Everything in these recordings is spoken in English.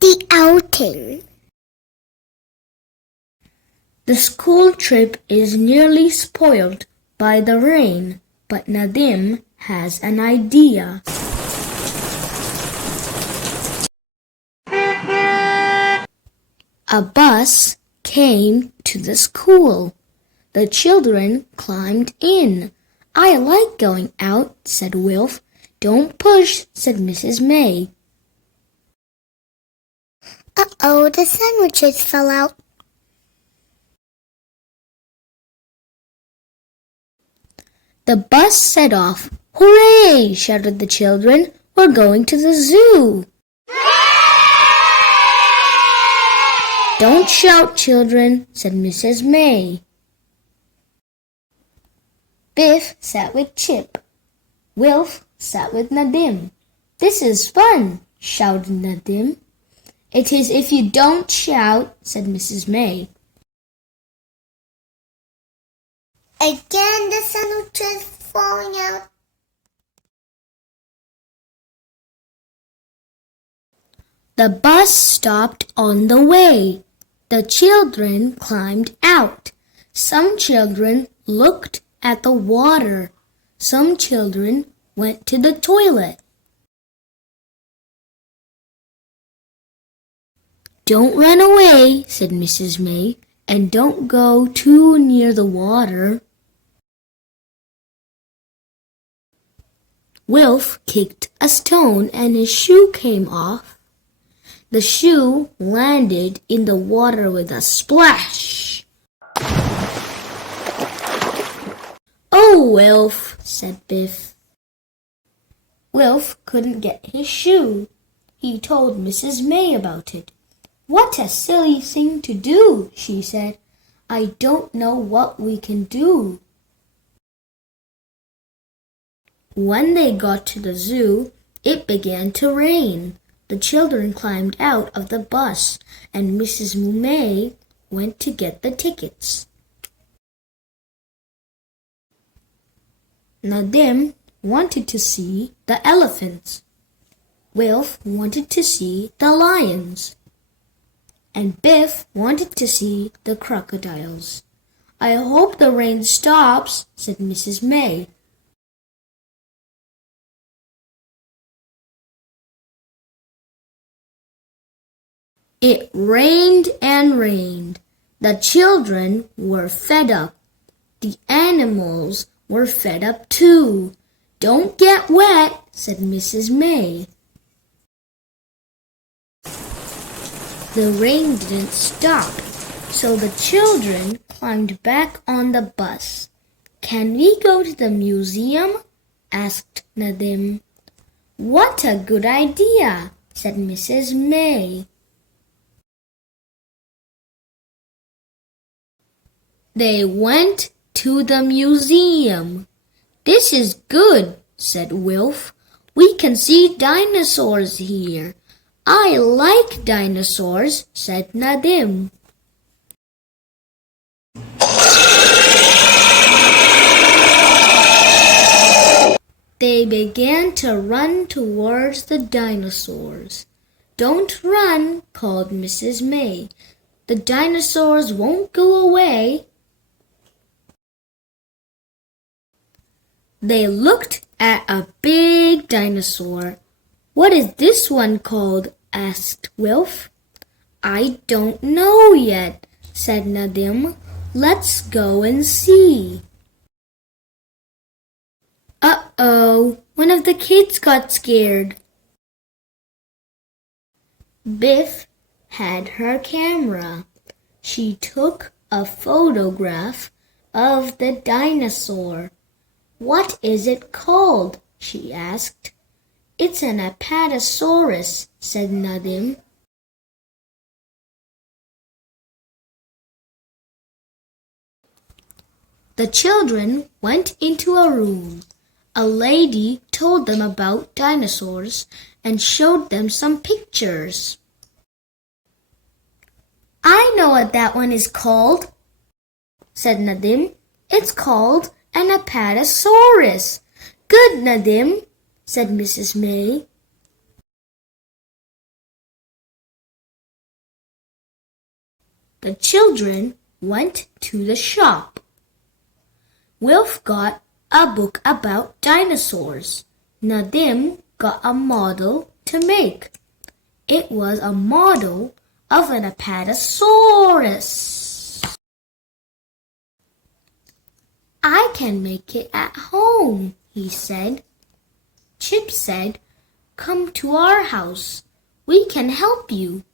The outing. The school trip is nearly spoiled by the rain, but Nadim has an idea. A bus came to the school. The children climbed in. "I like going out," said Wilf. "Don't push," said Mrs. May. Uh-oh, the sandwiches fell out. The bus set off. "Hooray!" shouted the children. "We're going to the zoo." "Don't shout, children," said Mrs. May. Biff sat with Chip. Wilf sat with Nadim. "This is fun," shouted Nadim. "It is if you don't shout," said Mrs. May. Again, the sandwiches falling out. The bus stopped on the way. The children climbed out. Some children looked at the water. Some children went to the toilet. "Don't run away," said Mrs. May, "and don't go too near the water." Wilf kicked a stone and his shoe came off. The shoe landed in the water with a splash. "Oh, Wilf," said Biff. Wilf couldn't get his shoe. He told Mrs. May about it. "What a silly thing to do," she said. "I don't know what we can do." When they got to the zoo, it began to rain. The children climbed out of the bus, and Mrs. May went to get the tickets. Nadim wanted to see the elephants. Wilf wanted to see the lions. And Biff wanted to see the crocodiles. "I hope the rain stops," said Mrs. May. It rained and rained. The children were fed up. The animals were fed up too. "Don't get wet," said Mrs. May. The rain didn't stop, so the children climbed back on the bus. "Can we go to the museum?" asked Nadim. "What a good idea," said Mrs. May. They went to the museum. "This is good," said Wilf. "We can see dinosaurs here." "I like dinosaurs," said Nadim. They began to run towards the dinosaurs. "Don't run," called Mrs. May. "The dinosaurs won't go away." They looked at a big dinosaur. "What is this one called?" asked Wilf. "I don't know yet," said Nadim. "Let's go and see." Uh-oh, one of the kids got scared. Biff had her camera. She took a photograph of the dinosaur. "What is it called?" she asked. "It's an apatosaurus," said Nadim. The children went into a room. A lady told them about dinosaurs and showed them some pictures. "I know what that one is called," said Nadim. "It's called an apatosaurus." "Good, Nadim," said Mrs. May. The children went to the shop. Wilf got a book about dinosaurs. Nadim got a model to make. It was a model of an apatosaurus. I can make it at home, he said. Chip said, come to our house. We can help you.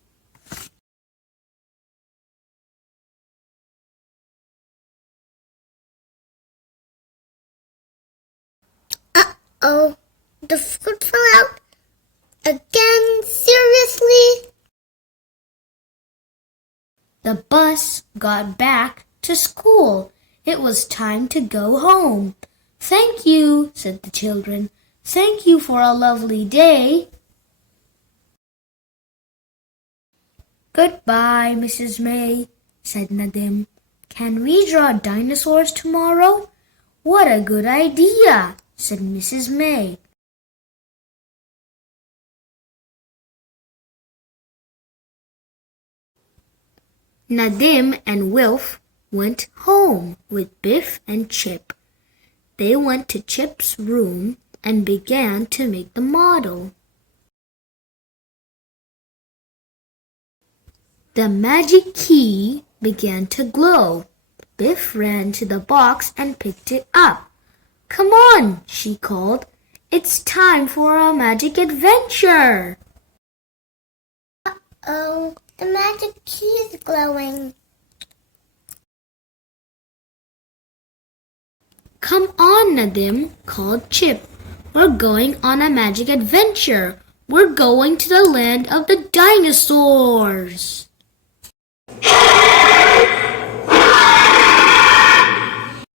Uh-oh, the fruit fell out. Again, seriously? The bus got back to school. It was time to go home. Thank you, said the children. Thank you for a lovely day. Goodbye, Mrs. May, said Nadim. Can we draw dinosaurs tomorrow? What a good idea, said Mrs. May. Nadim and Wilf went home with Biff and Chip. They went to Chip's room and began to make the model. The magic key began to glow. Biff ran to the box and picked it up. Come on, she called. It's time for a magic adventure. Uh-oh, the magic key is glowing. Come on, Nadim, called Chip. We're going on a magic adventure. We're going to the land of the dinosaurs.